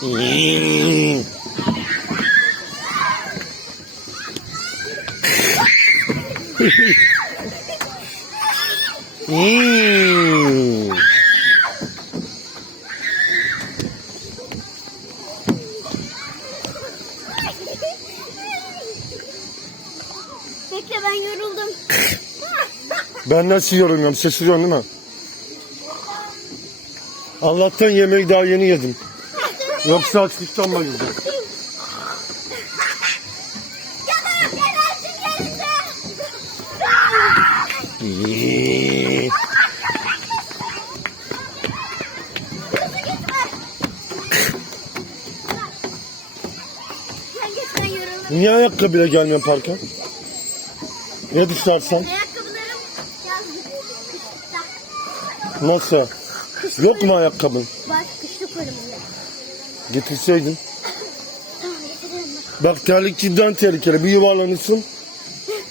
Hmm. Bekle ben yoruldum. Ben nasıl yorulmuyorum? Şaşırıyorsun değil mi? Allah'tan yemeği daha yeni yedim. Yoksa açlıktan ben yoruldum. Niye ayakkabıyla gelmiyorsun parka? Ne düşersen? Ayakkabılarım yazdı. Kışlıkta. Nasıl? Yok mu ayakkabın? Var kışlık bunda. Getirseydin. Bak terlik cidden tehlikeli. Bir yuvarlanırsın.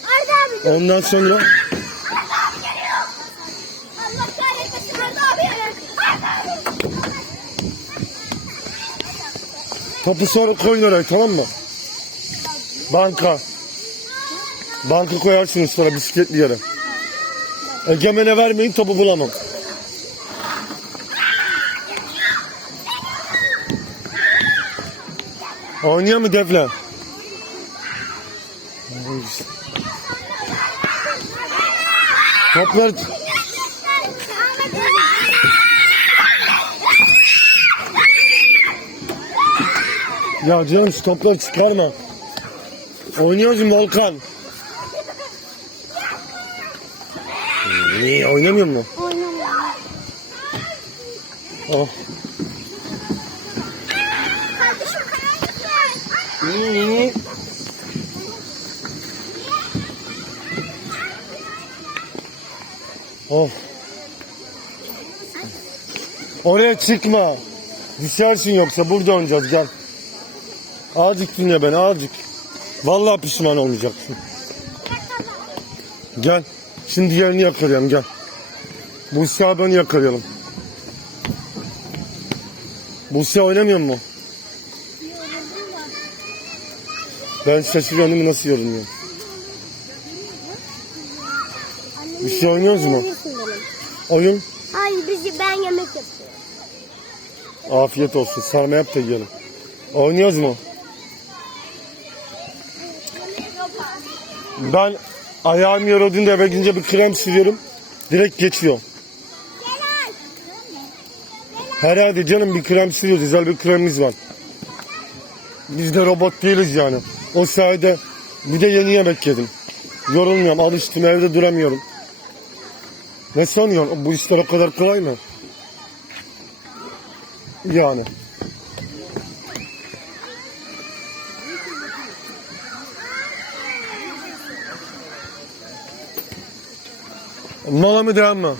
Arda abi dur. Ondan sonra Arda abi geliyor. Allah kahretmesin Arda abi. Arda abi. topu sonra koyun oraya tamam mı? Banka. Banka koyarsınız sonra bisikletli yere. Egemen'e vermeyin topu bulamam. Oynuyor mu Defne? Toplar ya canım şu topları çıkarma. Oynuyoruz mu Volkan? İyi oynamıyor mu? Oynamıyorum. Oh. İyi. Oh. Oraya çıkma. Düşersin yoksa burada oynayacağız gel. Azıcık dinle beni azıcık. Vallahi pişman olmayacaksın. Gel. Şimdi diğerini yakalayalım gel. Bu sahabanı yakalayalım. Buse oynamıyor mu? Ben şaşırıyorum değil mi? nasıl yorumluyor. Bir şey oynuyoruz mu? Oyun. Hayır biz ben yemek yapıyorum. Afiyet olsun. Sarma yap da yiyelim. Oynuyoruz mu? Ben ayağım yorulduğunda eve gidince bir krem sürüyorum. Direkt geçiyor. Herhalde canım bir krem sürüyoruz. Güzel bir kremimiz var. Biz de robot değiliz yani. O sayede bir de yeni yemek yedim. Yorulmuyorum. Alıştım. Evde duramıyorum. Ne sanıyorsun? Bu işler o kadar kolay mı? Yani. Mola mı devam mı?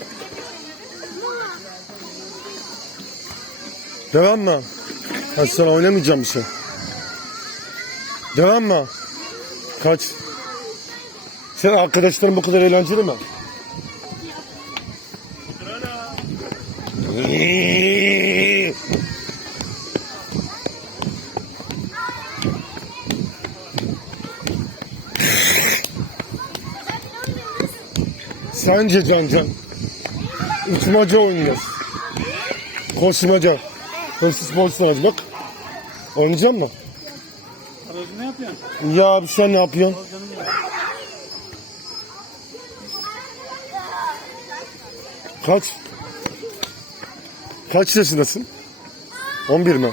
Devam mı? Hadi sen oynamayacağım bir şey. Devam mı? Kaç? Sen arkadaşların bu kadar eğlenceli mi? Sence Can Can? Uçmaca oynuyoruz. Koşmaca. Hırsız bak. Oynayacak mı? Aracı ne yapıyorsun? Ya bir sen ne yapıyorsun? Kaç? Kaç yaşındasın? 11 mi?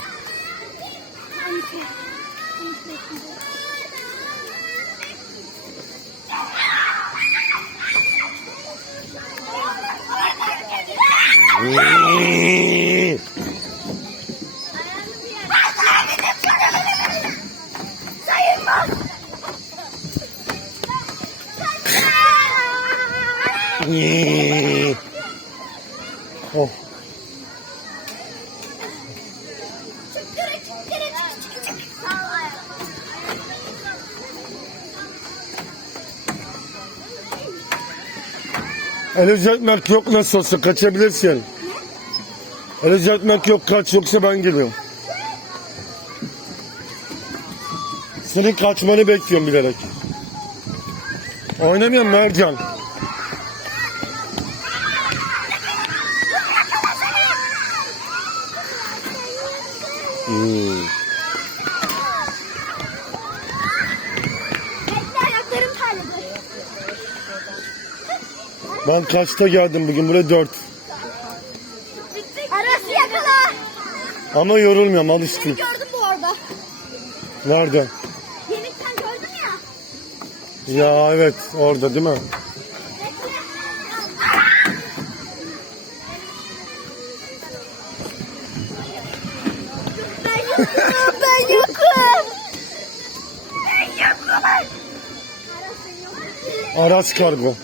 Oh. El yok nasıl olsa kaçabilirsin. El yok kaç yoksa ben geliyorum. Senin kaçmanı bekliyorum bilerek. Oynamıyorum Mercan. Ben kaçta geldim bugün? Buraya dört. Arası yakala. Ama yorulmuyorum alıştım. Gördüm bu arada. Nerede? Yenikten gördüm ya. Ya evet orada değil mi? Ben yokum. Ben yokum. Ben yokum. Aras kargo.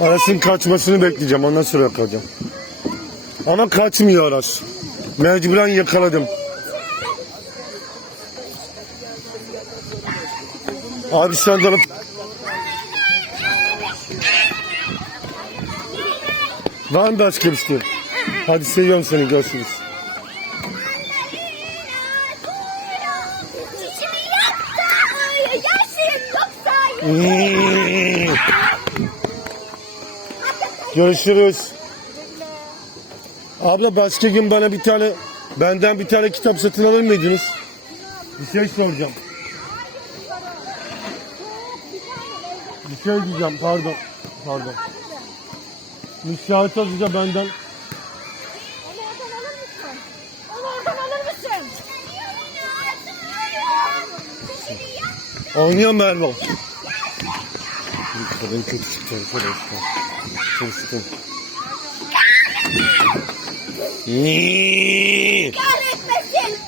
Aras'ın kaçmasını bekleyeceğim ondan sonra yakalayacağım. Ama kaçmıyor Aras. Mecburen yakaladım. Abi sen de alıp... Var mı başka bir şey? Hadi seviyorum seni görüşürüz. Hmm. Görüşürüz. Abla başka gün bana bir tane benden bir tane kitap satın alır mıydınız? Bir şey soracağım. Bir şey diyeceğim pardon. Pardon. Müşahit Hoca benden Onu oradan alır mısın? Onu oradan alır mısın? Çişimi yaktı. oynuyor Erman? Kadın kötü çıktı Hmm. Kahretmesin.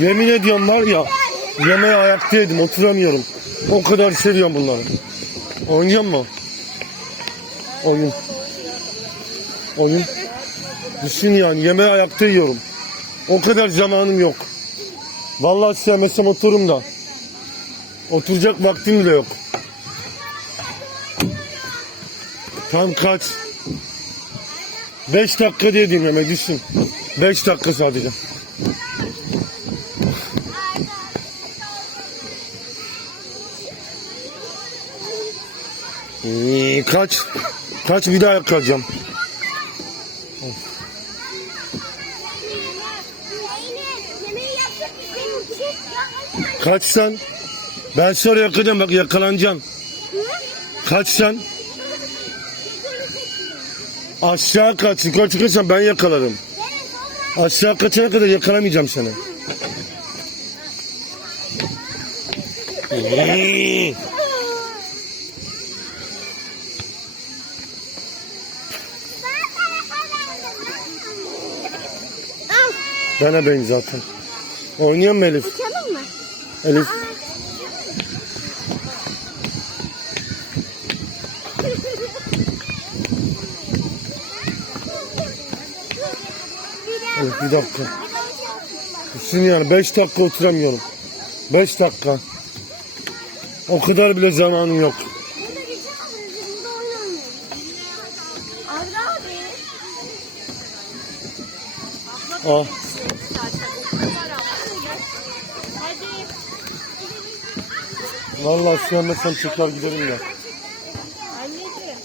Yemin ediyorum var ya yemeğe ayakta yedim oturamıyorum. O kadar seviyorum bunları. Oynuyor mu? Oyun. Oyun. Düşün yani yemeğe ayakta yiyorum. O kadar zamanım yok. Vallahi sevmesem otururum da. Oturacak vaktim bile yok. Tam kaç? 5 dakika diye dinleme düşün. 5 dakika sadece. Ee, kaç? Kaç bir daha yakalayacağım. Kaç sen? Ben sonra yakalayacağım bak yakalanacaksın. Kaç sen? Aşağı kaç. Yukarı çıkarsan ben yakalarım. Aşağı kaçana kadar yakalamayacağım seni. Ben zaten. Oynuyor mu Elif? Uçalım mı? Elif. Elif bir dakika. Düşün yani 5 dakika oturamıyorum. 5 dakika. O kadar bile zamanım yok. Ah. Vallahi sevmesem çıkar giderim ya. Anneciğim.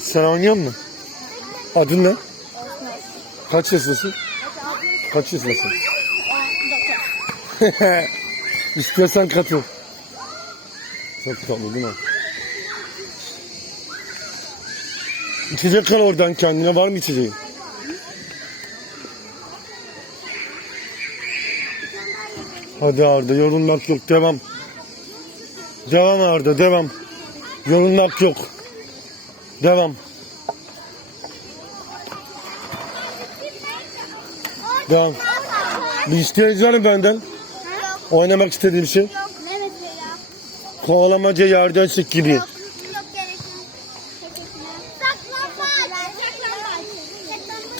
Sen oynuyor musun? Adın ne? Kaç yaşındasın? Kaç yaşındasın? İstiyorsan katıl. Çok tatlı değil mi? İçecek al oradan kendine. Var mı içeceğin? Hadi Arda yorulmak yok. Devam. Devam Arda devam. Yorulmak yok. Devam. Devam. Bir isteğiniz var mı benden? Oynamak istediğim şey. Kovalamaca yardaşık gibi.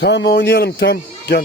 Tamam oynayalım tamam. Gel.